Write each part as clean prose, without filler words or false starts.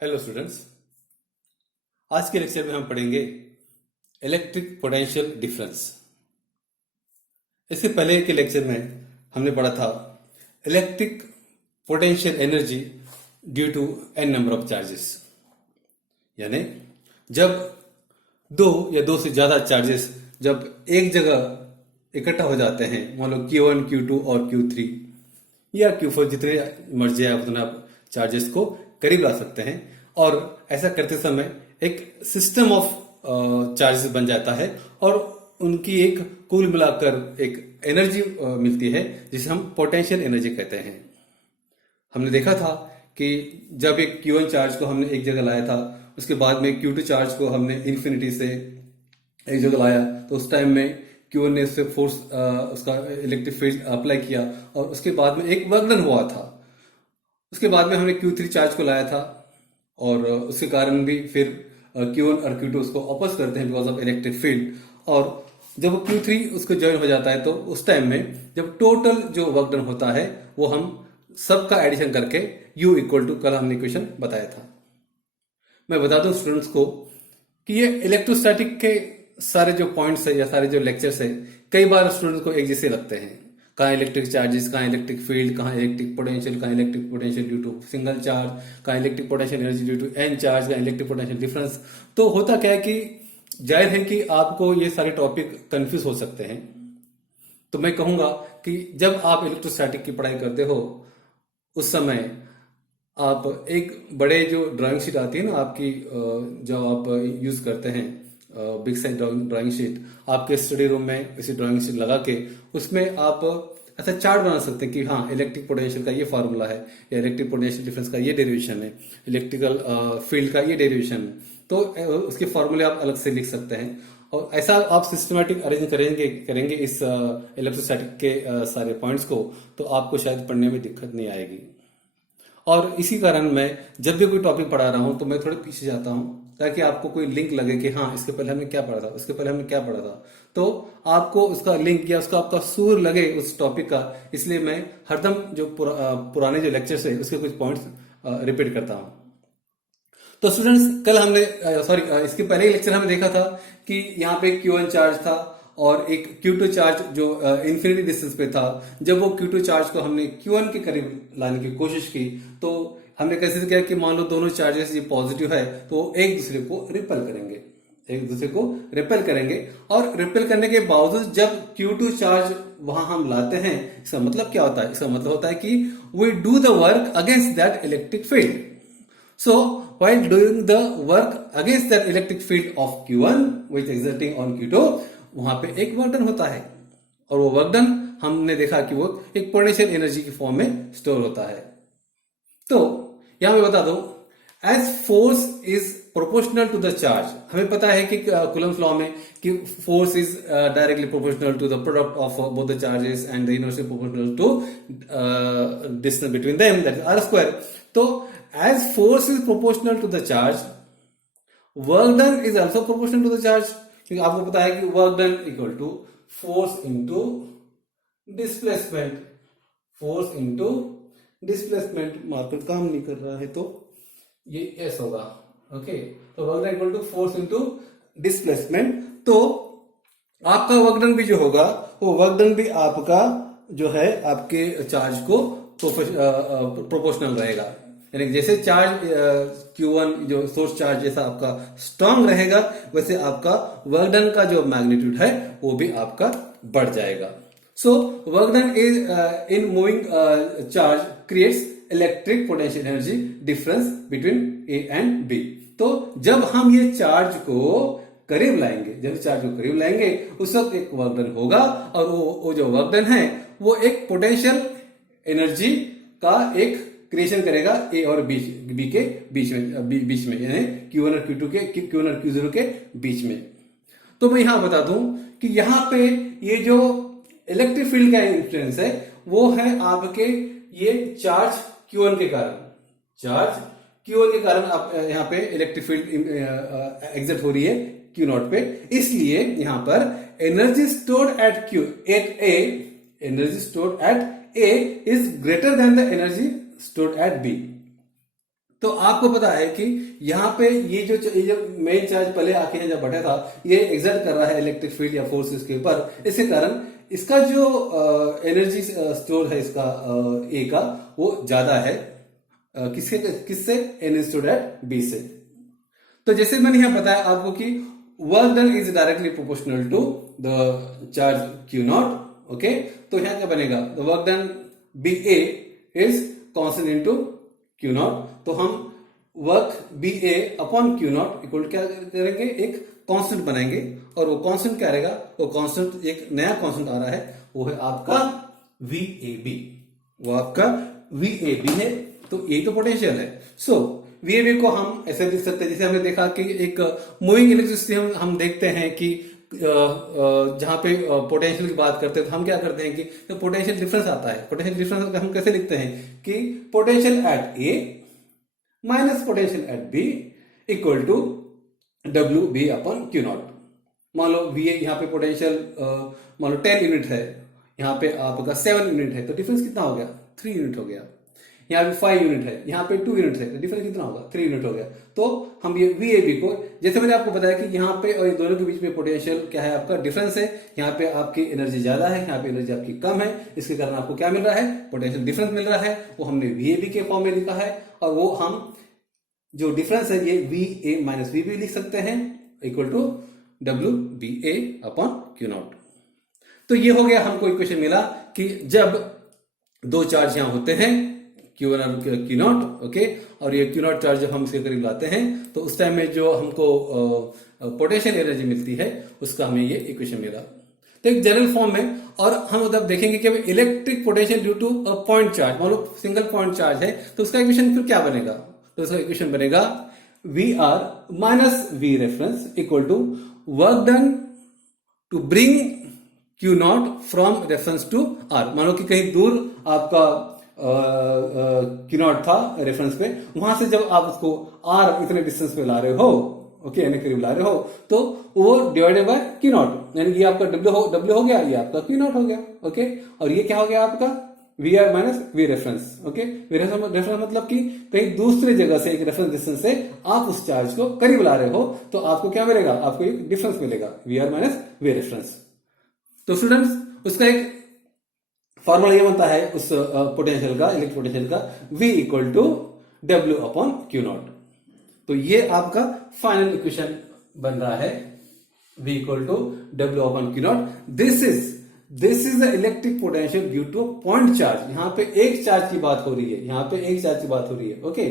Hello students. आज के lecture में हम पढ़ेंगे इलेक्ट्रिक पोटेंशियल डिफरेंस। इससे पहले के लेक्चर में हमने पढ़ा था electric potential energy due to N number of charges, यानी जब दो या दो से ज्यादा चार्जेस जब एक जगह इकट्ठा हो जाते हैं, मान लो Q1, Q2 और Q3 या Q4, जितने मर्जी आप उतना चार्जेस को करीब ला सकते हैं। और ऐसा करते समय एक सिस्टम ऑफ चार्जेस बन जाता है और उनकी एक कुल मिलाकर एक एनर्जी मिलती है जिसे हम पोटेंशियल एनर्जी कहते हैं। हमने देखा था कि जब एक Q1 चार्ज को हमने एक जगह लाया था, उसके बाद में Q2 चार्ज को हमने इन्फिनिटी से एक जगह लाया, तो उस टाइम में Q1 ने उससे फोर्स उसका इलेक्ट्रिक फील्ड अप्लाई किया और उसके बाद में एक वर्क डन हुआ था। उसके बाद में हमने Q3 चार्ज को लाया था और उसके कारण भी फिर Q1 और Q2 उसको ऑपोज करते हैं बिकॉज ऑफ इलेक्ट्रिक फील्ड। और जब Q3 उसको ज्वाइन हो जाता है तो उस टाइम में जब टोटल जो वर्क डन होता है वो हम सबका एडिशन करके U इक्वल टू, कल हमने इक्वेशन बताया था। मैं बता दूं स्टूडेंट्स को कि ये इलेक्ट्रोस्टैटिक के सारे जो पॉइंट्स है या सारे जो लेक्चर्स है, कई बार स्टूडेंट्स को एक जैसे लगते हैं। कहाँ इलेक्ट्रिक चार्जेस, कहाँ इलेक्ट्रिक फील्ड, कहाँ इलेक्ट्रिक पोटेंशियल, कहाँ electric potential due to single charge, कहाँ electric potential energy due to n charge, कहाँ इलेक्ट्रिक पोटेंशियल डिफरेंस। तो होता क्या है कि जाहिर है कि आपको ये सारे टॉपिक कंफ्यूज हो सकते हैं। तो मैं कहूंगा कि जब आप इलेक्ट्रोस्टैटिक की पढ़ाई करते हो उस समय आप एक बड़े जो ड्राइंग शीट आती है ना आपकी, जो आप यूज करते हैं, बिग साइज ड्राइंग शीट, आपके स्टडी रूम में इसी ड्राइंग शीट लगा के उसमें आप ऐसा चार्ट बना सकते हैं कि हाँ इलेक्ट्रिक पोटेंशियल का ये फार्मूला है या इलेक्ट्रिक पोटेंशियल डिफरेंस का ये डेरिवेशन है, इलेक्ट्रिकल फील्ड का ये डेरिवेशन है। तो उसके फार्मूले आप अलग से लिख सकते हैं और ऐसा आप सिस्टमैटिक अरेंज करेंगे इस इलेक्ट्रोस्टैटिक के सारे पॉइंट्स को, तो आपको शायद पढ़ने में दिक्कत नहीं आएगी। और इसी कारण मैं जब भी कोई टॉपिक पढ़ा रहा हूं तो मैं थोड़े पीछे जाता हूं ताकि आपको कोई लिंक लगे कि हाँ इसके पहले हमने क्या पढ़ा था, उसके पहले हमने क्या पढ़ा था, तो आपको उसका लिंक या उसका आपका सूर लगे उस टॉपिक का। इसलिए मैं हरदम जो पुराने जो लेक्चर्स है उसके कुछ पॉइंट्स रिपीट करता हूं। तो स्टूडेंट्स, कल हमने इसके पहले ही लेक्चर हमने देखा था कि यहाँ पे Q1 चार्ज था और एक Q2 चार्ज जो इन्फिनिटी डिस्टेंस पे था। जब वो Q2 चार्ज को हमने Q1 के करीब लाने की कोशिश की तो हमने कैसे किया कि मान लो दोनों चार्जेस ये पॉजिटिव है तो वो एक दूसरे को रिपेल करेंगे, और रिपेल करने के बावजूद जब Q2 चार्ज वहां हम लाते हैं, इसका मतलब क्या होता है? इसका मतलब होता है कि we do the work against that electric field. So while doing the work against that electric field of Q1 which is exerting on Q2, वहां पे एक वर्क डन होता है और वो वर्क डन हमने देखा कि वो एक पोटेंशियल एनर्जी की फॉर्म में स्टोर होता है। तो यहां मैं बता दूं, as force is proportional to the charge, हमें पता है कि कूलम्स लॉ में कि force is directly proportional to the product of both the charges and the inversely proportional to distance between them, that is R square. तो as force is proportional to the charge, work done is also proportional to the charge, क्योंकि आपको पता है कि work done equal to force into displacement, force into displacement। Marker काम नहीं कर रहा है तो ये S होगा, ओके। तो work done equal to force into displacement। तो आपका वर्क डन भी जो होगा वो वर्क डन भी आपका जो है आपके चार्ज को प्रोपोर्शनल रहेगा। यानी जैसे चार्ज Q1 जो सोर्स चार्ज जैसा आपका स्ट्रांग रहेगा वैसे आपका वर्क डन का जो मैग्नीट्यूड है वो भी आपका बढ़ जाएगा। So work done is in moving charge creates electric potential energy difference between A and B। तो जब हम ये चार्ज को करीब लाएंगे उस वक्त एक वर्क डन होगा और वो जो वर्क डन है वो एक पोटेंशियल एनर्जी का एक क्रिएशन करेगा A और B के बीच में, यानी Q1 और Q0 के बीच में। तो मैं यहां बता दूं कि यहां पे ये जो इलेक्ट्रिक फील्ड का इंफ्लुएंस है वो है आपके ये चार्ज Q1 के कारण आप यहां पे इलेक्ट्रिक फील्ड एग्जिट हो रही है Q0 पे। इसलिए यहां पर energy stored at A is greater than the energy stored at B। तो आपको पता है कि यहाँ पे ये जो मेन चार्ज पहले आके यहाँ जब बैठा था, ये एक्सर्ट कर रहा है इलेक्ट्रिक फील्ड या फोर्स इसके ऊपर। इसके कारण इसका जो एनर्जी स्टोर है इसका ए का, वो ज्यादा है किससे एन स्टोर एट बी से। तो जैसे मैंने यहाँ बताया आपको कि work done is directly proportional to the charge Q naught. Okay, तो यहाँ क्या बनेगा, the work done B A is constant into Q naught. तो हम work B A upon Q naught equal क्या करेंगे, एक कांस्टेंट बनाएंगे। और वो कांस्टेंट क्या रहेगा, वो कांस्टेंट एक नया कांस्टेंट आ रहा है, वो है आपका वी ए बी। वो आपका वी ए बी है, तो ये तो पोटेंशियल है। सो वी ए बी को हम ऐसे लिख सकते हैं, जैसे हमने देखा कि एक मूविंग इलेक्ट्रिसिटी हम देखते हैं कि जहां पे पोटेंशियल की बात करते हैं तो हम क्या करते हैं कि पोटेंशियल डिफरेंस आता है। पोटेंशियल डिफरेंस हम कैसे लिखते हैं कि potential at A minus potential at B equal to W B upon Q naught. मान लो वी ए यहाँ पे पोटेंशियल मान लो 10 यूनिट है, यहाँ पे आपका 7 यूनिट है, तो डिफरेंस कितना हो गया, 3 यूनिट हो गया। यहाँ पे 5 यूनिट है, यहाँ पे 2 यूनिट है, तो डिफरेंस कितना होगा, 3 यूनिट हो गया। तो हम ये वी ए बी को, जैसे मैंने आपको बताया कि यहाँ पे और ये दोनों के बीच में पोटेंशियल क्या है, आपका डिफरेंस है। यहाँ पे आपकी एनर्जी ज्यादा है, यहाँ पे एनर्जी आपकी कम है, इसके कारण आपको क्या मिल रहा है, पोटेंशियल डिफरेंस मिल रहा है। वो हमने वी ए बी के फॉर्म में लिखा है, और वो हम जो डिफरेंस है ये V A minus V B लिख सकते हैं equal to W B A upon Q naught. तो ये हो गया, हमको इक्वेशन मिला कि जब दो चार्ज यहां होते हैं Q1 और Q0, ओके, और ये Q0 चार्ज जब हम इसके करीब लाते हैं तो उस टाइम में जो हमको पोटेंशियल एनर्जी मिलती है उसका हमें ये इक्वेशन मिला। तो एक जनरल फॉर्म में, और हम उधर देखेंगे कि electric potential due to a point charge, मान लो सिंगल पॉइंट चार्ज है, तो उसका इक्वेशन फिर क्या बनेगा, तो उसका इक्वेशन बनेगा V R minus V reference equal to work done to bring Q naught from reference to R. मान लो कि कहीं दूर आपका क्यू नॉट था रेफरेंस पे, वहां से जब आप उसको आर इतने डिस्टेंस पे ला रहे हो, ओके, यानी करीब ला रहे हो, तो वो डिवाइडेड बाय क्यू नॉट, यानी कि आपका डब्ल्यू हो गया, ये आपका क्यू नॉट हो गया, ओके। और ये क्या हो गया आपका V R minus V reference, okay. V reference मतलब कि कहीं दूसरी जगह से एक रेफरेंस डिस्टेंस से आप उस चार्ज को करीब ला रहे हो, तो आपको क्या मिलेगा, आपको एक डिफरेंस मिलेगा, V R minus V reference. तो स्टूडेंट्स, उसका एक फॉर्मूला ये बनता है उस पोटेंशियल का, इलेक्ट्रिक पोटेंशियल का, V equal to W upon Q naught. तो ये आपका फाइनल इक्वेशन बन रहा है, V equal to W upon Q naught. This is the electric potential due to point charge. यहाँ पे एक चार्ज की बात हो रही है, यहाँ पे एक चार्ज की बात हो रही है, ओके।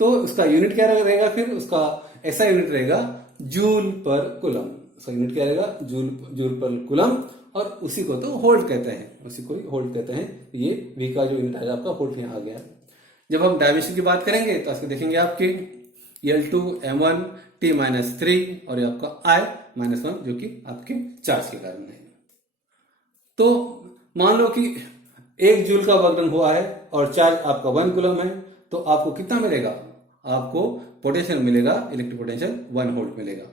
तो उसका यूनिट क्या रहेगा, फिर उसका ऐसा यूनिट रहेगा जूल पर कूलम। उसका यूनिट क्या रहेगा, जूल पर कूलम, और उसी को तो होल्ड कहते हैं, उसी को होल्ड कहते हैं। ये V का जो यूनिट आएगा आपका होल्ड यहाँ आ गया। जब हम डायमेंशन की बात करेंगे तो आपको देखेंगे आपके L2 M1 T माइनस 3 और ये आपका I माइनस 1 जो कि आपके चार्ज के कारण है। तो मान लो कि 1 जूल का वर्क डन हुआ है और चार्ज आपका 1 कूलम है, तो आपको कितना मिलेगा, आपको पोटेंशियल मिलेगा, इलेक्ट्रिक पोटेंशियल 1 वोल्ट मिलेगा।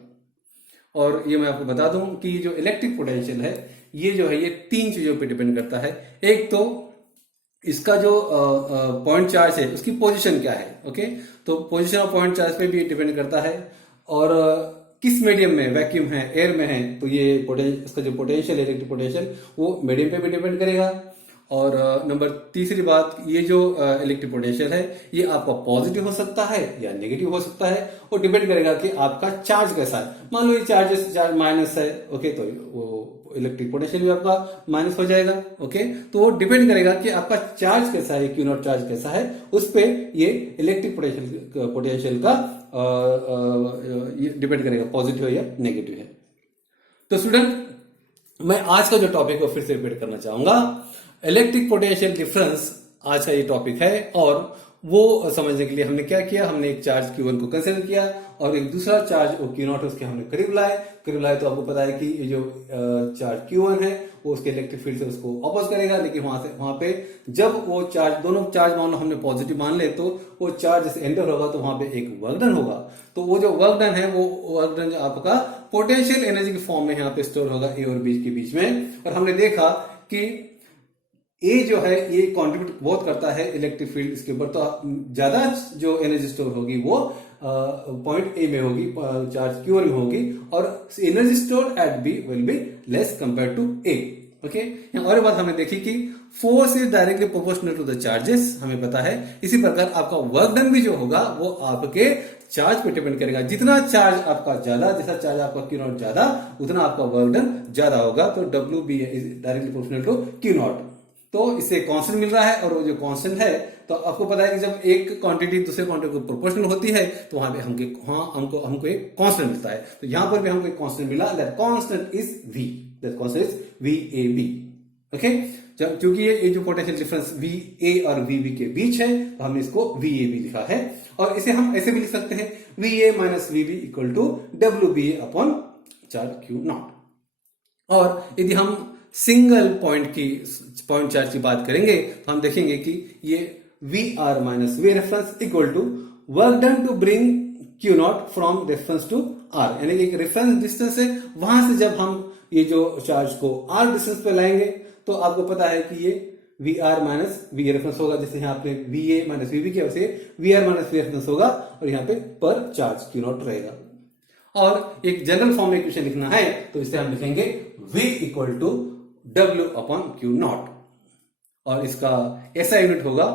और ये मैं आपको बता दूं कि जो इलेक्ट्रिक पोटेंशियल है ये जो है ये 3 चीजों पे डिपेंड करता है। एक तो इसका जो पॉइंट चार्ज है उसकी पोजीशन क्या है, ओके, तो पोजीशन ऑफ पॉइंट चार्ज पे भी डिपेंड करता है। और किस मीडियम में, वैक्यूम है, एयर में है, तो ये इसका जो पोटेंशियल है, इलेक्ट्रिक पोटेंशियल, वो मीडियम पे भी डिपेंड करेगा। और नंबर तीसरी बात, ये जो इलेक्ट्रिक पोटेंशियल है ये आपका पॉजिटिव हो सकता है या नेगेटिव हो सकता है, और डिपेंड करेगा कि आपका चार्ज कैसा है। मान लो ये चार्ज माइनस है, ओके, तो वो इलेक्ट्रिक पोटेंशियल भी आपका माइनस हो जाएगा, ओके। तो वो डिपेंड करेगा कि आपका चार्ज कैसा है, क्यू नॉट चार्ज कैसा है, उस पे ये इलेक्ट्रिक पोटेंशियल का डिपेंड करेगा, पॉजिटिव है या नेगेटिव है। तो स्टूडेंट, मैं आज का जो टॉपिक है फिर से रिपीट करना चाहूंगा। इलेक्ट्रिक पोटेंशियल डिफरेंस आज का ये टॉपिक है, और वो समझने के लिए हमने क्या किया, हमने एक चार्ज Q1 को कंसीडर किया और एक दूसरा चार्ज वो Q0 उसके हमने करीब लाए। तो आपको पता है कि ये जो चार्ज Q1 है वो उसके इलेक्ट्रिक फील्ड से उसको ऑपोज करेगा, लेकिन वहां पे जब वो चार्ज, दोनों चार्ज मान लो हमने पॉजिटिव मान ले, तो वो चार्ज जैसे एंटर होगा तो वहां पे एक वर्क डन होगा। तो वो जो वर्क डन है वो वर्क डन आपका पोटेंशियल एनर्जी के फॉर्म में यहाँ पे स्टोर होगा ए और बी के बीच में। और हमने देखा कि ए जो है ये कंट्रीब्यूट बहुत करता है इलेक्ट्रिक फील्ड इसके ऊपर, तो ज्यादा जो एनर्जी स्टोर होगी वो पॉइंट ए में होगी, चार्ज क्यू में होगी, और energy store at B will be less compare to A. Okay, और बात हमें देखी कि force is directly proportional to the charges, हमें पता है। इसी प्रकार आपका वर्क डन भी जो होगा वो आपके चार्ज पे डिपेंड करेगा। जितना चार्ज आपका ज्यादा, जैसा चार्ज आपका क्यू नॉट ज्यादा, उतना आपका वर्क डन ज्यादा होगा। तो W B is directly proportional to Q naught. तो इससे कांस्टेंट मिल रहा है, और वो जो कांस्टेंट है, तो आपको पता है कि जब एक क्वांटिटी दूसरे क्वांटिटी को प्रोपोर्शनल होती है तो वहां पे हमको एक कांस्टेंट मिलता है। तो यहां पर भी हमको एक कांस्टेंट मिला, that constant is V, that constant is V A B. Okay, क्योंकि ये जो पोटेंशियल डिफरेंस वी ए और वी बी के बीच है, तो हमने इसको वी ए बी लिखा है। और इसे हम ऐसे भी लिख सकते हैं, V A minus V B equal to W B A upon charge Q naught. और यदि हम सिंगल पॉइंट चार्ज की बात करेंगे तो हम देखेंगे कि ये V R minus V reference equal to work done to bring Q naught from reference to R, यानी एक रेफरेंस डिस्टेंस है, वहां से जब हम ये जो चार्ज को आर डिस्टेंस पे लाएंगे तो आपको पता है कि ये V R minus V reference होगा। जैसे यहाँ पे V A minus V B की वजह से V R minus V reference होगा, और यहाँ पे पर चार्ज क्यू नॉट रहेगा। और एक जनरल फॉर्म में इक्वेशन लिखना है तो इसे हम लिखेंगे v equal to W upon Q naught, और इसका ऐसा यूनिट होगा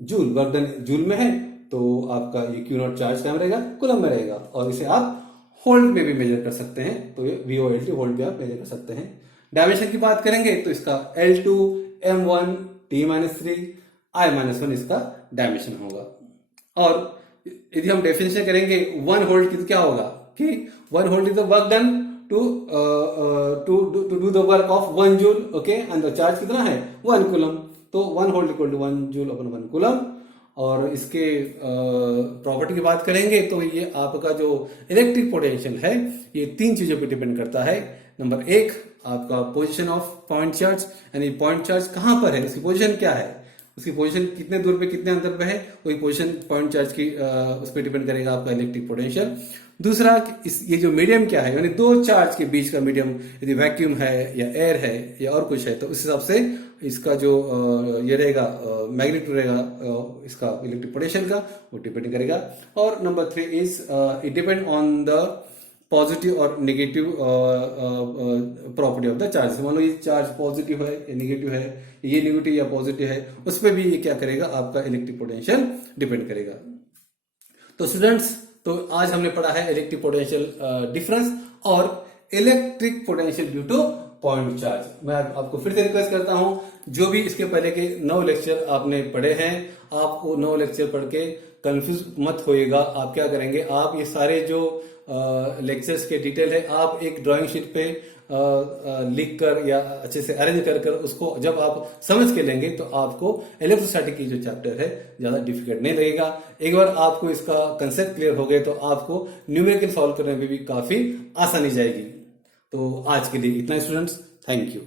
जूल, वर्क डन जूल में है, तो आपका ये क्यू नॉट चार्ज क्या रहेगा, कूलम में रहेगा। और इसे आप होल्ड में भी मेजर कर सकते हैं, तो ये VOLT होल्ड में आप मेजर कर सकते हैं। डायमेंशन की बात करेंगे तो इसका L2 M1 T-3 I-1 इसका डायमेंशन होगा। और यदि हम डेफिनेशन करेंगे 1 होल्ड की, तो क्या होगा कि 1 volt is the work done to do the work of 1 joule. Okay, and the charge कितना है 1 कूलम, तो 1 volt equal to 1 joule upon 1 coulomb. और इसके प्रॉपर्टी की बात करेंगे तो ये आपका जो इलेक्ट्रिक पोटेंशियल है ये 3 चीजों पे डिपेंड करता है। नंबर 1 आपका पोजीशन ऑफ पॉइंट चार्ज, यानी पॉइंट चार्ज कहां पर है, उसकी पोजीशन क्या है, उसकी पोजीशन कितने दूर पे कितने अंतर पे है, वही पोजीशन पॉइंट चार्ज की उस पर डिपेंड करेगा आपका इलेक्ट्रिक पोटेंशियल। दूसरा, ये जो मीडियम क्या है, यानी दो चार्ज के बीच का मीडियम, यदि वैक्यूम है या एयर है या और कुछ है, तो उस हिसाब से इसका जो ये रहेगा मैग्नीट्यूड रहेगा इसका इलेक्ट्रिक पोटेंशियल का, वो डिपेंड करेगा। और number 3 is it depend on the positive और negative property of the charge. मान लो ये चार्ज पॉजिटिव है या नेगेटिव है, ये नेगेटिव या पॉजिटिव है, उस पर भी ये क्या करेगा, आपका इलेक्ट्रिक पोटेंशियल डिपेंड करेगा। तो स्टूडेंट्स, तो आज हमने पढ़ा है इलेक्ट्रिक पोटेंशियल डिफरेंस और electric potential due to point charge. मैं आपको फिर से रिक्वेस्ट करता हूं, जो भी इसके पहले के 9 लेक्चर आपने पढ़े हैं, आपको 9 लेक्चर पढ़ के कंफ्यूज मत होइएगा। आप क्या करेंगे, आप ये सारे जो लेक्चर्स के डिटेल है आप एक ड्राइंग शीट पे लिख कर या अच्छे से अरेंज कर उसको जब आप समझ के लेंगे तो आपको इलेक्ट्रोस्टैटिक की जो चैप्टर है ज्यादा डिफिकल्ट नहीं लगेगा। एक बार आपको इसका कंसेप्ट क्लियर हो गए तो आपको न्यूमेरिकल सॉल्व करने में भी काफी आसानी जाएगी। तो आज के लिए इतना स्टूडेंट्स, थैंक यू।